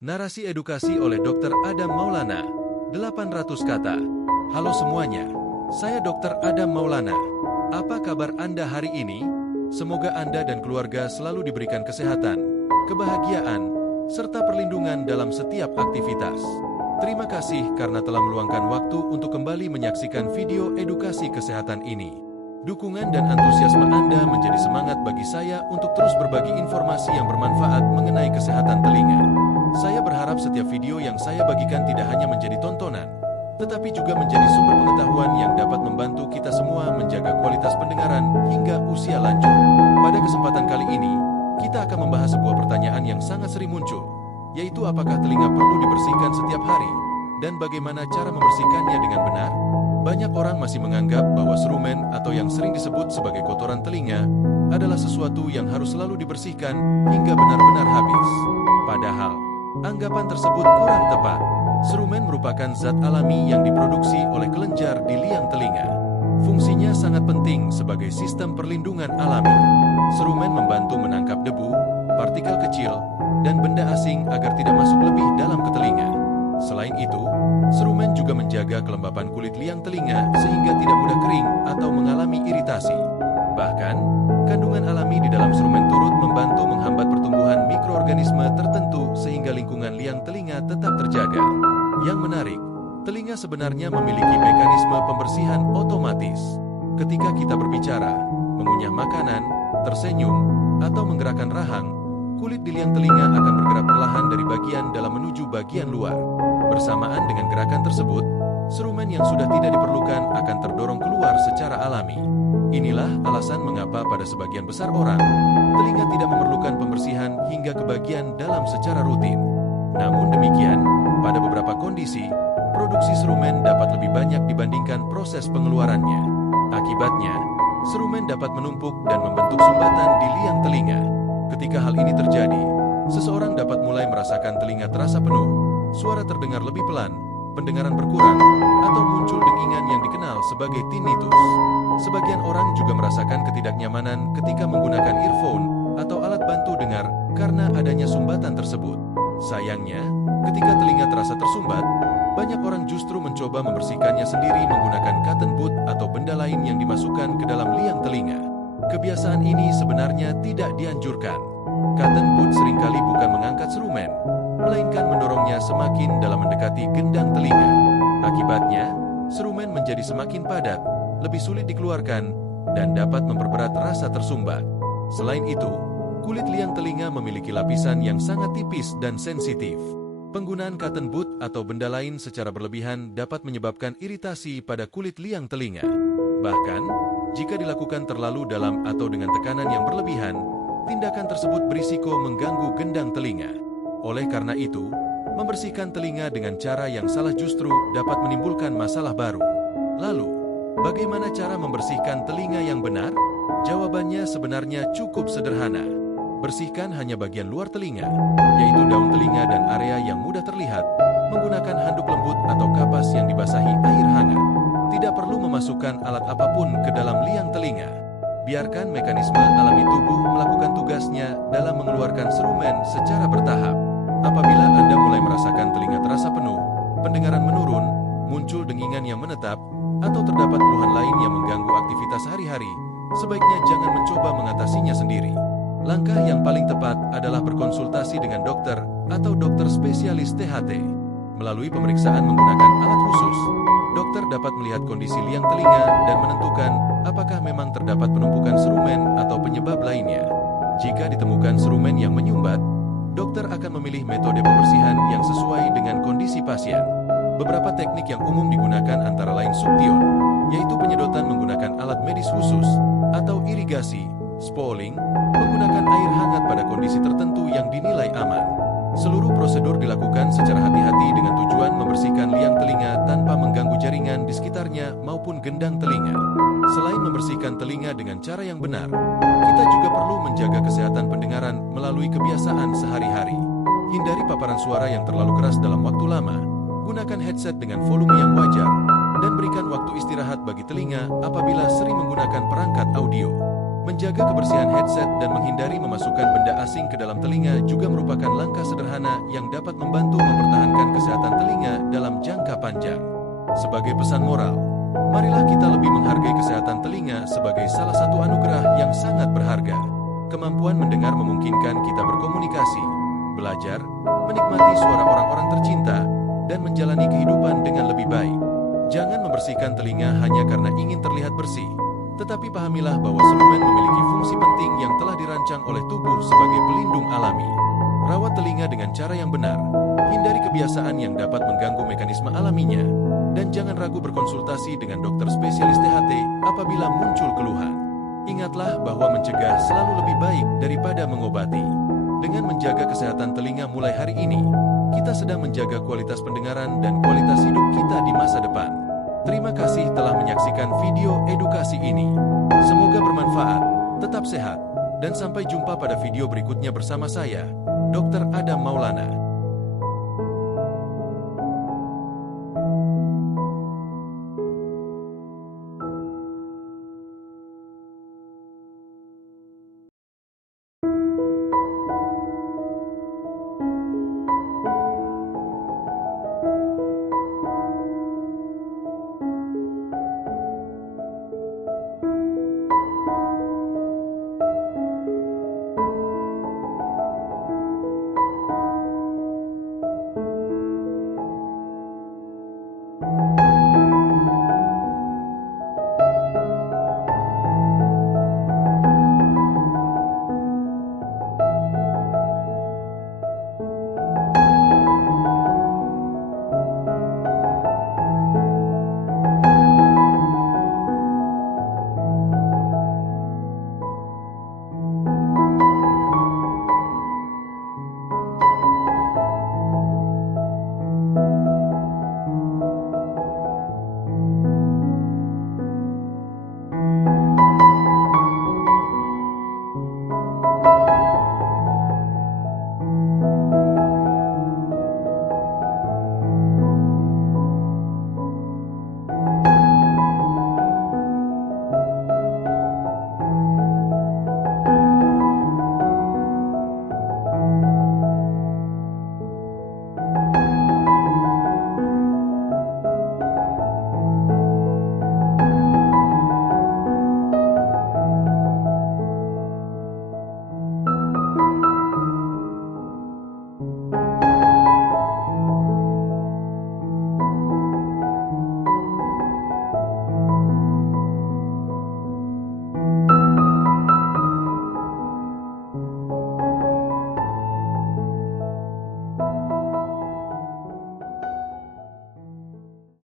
Narasi edukasi oleh Dr. Adam Maulana, 800 kata. Halo semuanya, saya Dr. Adam Maulana. Apa kabar Anda hari ini? Semoga Anda dan keluarga selalu diberikan kesehatan, kebahagiaan, serta perlindungan dalam setiap aktivitas. Terima kasih karena telah meluangkan waktu untuk kembali menyaksikan video edukasi kesehatan ini. Dukungan dan antusiasme Anda menjadi semangat bagi saya untuk terus berbagi informasi yang bermanfaat mengenai kesehatan telinga. Saya berharap setiap video yang saya bagikan tidak hanya menjadi tontonan, tetapi juga menjadi sumber pengetahuan yang dapat membantu kita semua menjaga kualitas pendengaran hingga usia lanjut. Pada kesempatan kali ini, kita akan membahas sebuah pertanyaan yang sangat sering muncul, yaitu apakah telinga perlu dibersihkan setiap hari, dan bagaimana cara membersihkannya dengan benar? Banyak orang masih menganggap bahwa serumen atau yang sering disebut sebagai kotoran telinga adalah sesuatu yang harus selalu dibersihkan hingga benar-benar habis. Padahal, anggapan tersebut kurang tepat. Serumen merupakan zat alami yang diproduksi oleh kelenjar di liang telinga. Fungsinya sangat penting sebagai sistem perlindungan alami. Serumen membantu menangkap debu, partikel kecil, dan benda asing agar tidak masuk lebih dalam ke telinga. Selain itu, serumen juga menjaga kelembapan kulit liang telinga sehingga tidak mudah kering atau mengalami iritasi. Bahkan, kandungan alami di dalam serumen turut membantu menghambat pertumbuhan mikroorganisme tertentu sehingga lingkungan liang telinga tetap terjaga. Yang menarik, telinga sebenarnya memiliki mekanisme pembersihan otomatis. Ketika kita berbicara, mengunyah makanan, tersenyum, atau menggerakkan rahang, kulit di liang telinga akan bergerak perlahan dari bagian dalam menuju bagian luar. Bersamaan dengan gerakan tersebut, serumen yang sudah tidak diperlukan akan terdorong keluar secara alami. Inilah alasan mengapa pada sebagian besar orang, telinga tidak memerlukan pembersihan hingga ke bagian dalam secara rutin. Namun demikian, pada beberapa kondisi, produksi serumen dapat lebih banyak dibandingkan proses pengeluarannya. Akibatnya, serumen dapat menumpuk dan membentuk sumbatan di liang telinga. Ketika hal ini terjadi, seseorang dapat mulai merasakan telinga terasa penuh, suara terdengar lebih pelan, pendengaran berkurang, atau muncul dengingan yang dikenal sebagai tinnitus. Sebagian orang juga merasakan ketidaknyamanan ketika menggunakan earphone atau alat bantu dengar karena adanya sumbatan tersebut. Sayangnya, ketika telinga terasa tersumbat, banyak orang justru mencoba membersihkannya sendiri menggunakan cotton bud atau benda lain yang dimasukkan ke dalam liang telinga. Kebiasaan ini sebenarnya tidak dianjurkan. Cotton bud seringkali bukan mengangkat serumen, melainkan mendorongnya semakin dalam mendekati gendang telinga. Akibatnya, serumen menjadi semakin padat, lebih sulit dikeluarkan, dan dapat memperberat rasa tersumbat. Selain itu, kulit liang telinga memiliki lapisan yang sangat tipis dan sensitif. Penggunaan cotton bud atau benda lain secara berlebihan dapat menyebabkan iritasi pada kulit liang telinga. Bahkan, jika dilakukan terlalu dalam atau dengan tekanan yang berlebihan, tindakan tersebut berisiko mengganggu gendang telinga. Oleh karena itu, membersihkan telinga dengan cara yang salah justru dapat menimbulkan masalah baru. Lalu, bagaimana cara membersihkan telinga yang benar? Jawabannya sebenarnya cukup sederhana. Bersihkan hanya bagian luar telinga, yaitu daun telinga dan area yang mudah terlihat, menggunakan handuk lembut atau kapas yang dibasahi air hangat. Tidak perlu memasukkan alat apapun ke dalam liang telinga. Biarkan mekanisme alami tubuh melakukan tugasnya dalam mengeluarkan serumen secara bertahap. Apabila Anda mulai merasakan telinga terasa penuh, pendengaran menurun, muncul dengingan yang menetap, atau terdapat keluhan lain yang mengganggu aktivitas sehari-hari, sebaiknya jangan mencoba mengatasinya sendiri. Langkah yang paling tepat adalah berkonsultasi dengan dokter atau dokter spesialis THT. Melalui pemeriksaan menggunakan alat khusus, dokter dapat melihat kondisi liang telinga dan menentukan apakah memang terdapat penumpukan serumen atau penyebab lainnya. Jika ditemukan serumen yang menyumbat, dokter akan memilih metode pembersihan yang sesuai dengan kondisi pasien. Beberapa teknik yang umum digunakan antara lain suction, yaitu penyedotan menggunakan alat medis khusus, atau irigasi, spooling, menggunakan air hangat pada kondisi tertentu yang dinilai aman. Seluruh prosedur dilakukan secara hati-hati dengan tujuan membersihkan liang telinga tanpa mengganggu jaringan di sekitarnya maupun gendang telinga. Selain membersihkan telinga dengan cara yang benar, kita juga perlu menjaga kesehatan pendengaran melalui kebiasaan sehari-hari. Hindari paparan suara yang terlalu keras dalam waktu lama, gunakan headset dengan volume yang wajar, dan berikan waktu istirahat bagi telinga apabila sering menggunakan perangkat audio. Menjaga kebersihan headset dan menghindari memasukkan benda asing ke dalam telinga juga merupakan langkah sederhana yang dapat membantu mempertahankan kesehatan telinga dalam jangka panjang. Sebagai pesan moral, marilah kita lebih menghargai kesehatan telinga sebagai salah satu anugerah yang sangat berharga. Kemampuan mendengar memungkinkan kita berkomunikasi, belajar, menikmati suara orang-orang tercinta, dan menjalani kehidupan dengan lebih baik. Jangan membersihkan telinga hanya karena ingin terlihat bersih, tetapi pahamilah bahwa selumen memiliki fungsi penting yang telah dirancang oleh tubuh sebagai pelindung alami. Rawat telinga dengan cara yang benar, hindari kebiasaan yang dapat mengganggu mekanisme alaminya, dan jangan ragu berkonsultasi dengan dokter spesialis THT apabila muncul keluhan. Ingatlah bahwa mencegah selalu lebih baik daripada mengobati. Dengan menjaga kesehatan telinga mulai hari ini, kita sedang menjaga kualitas pendengaran dan kualitas hidup kita di masa depan. Terima kasih telah menyaksikan video edukasi ini. Semoga bermanfaat, tetap sehat, dan sampai jumpa pada video berikutnya bersama saya, Dr. Adam Maulana.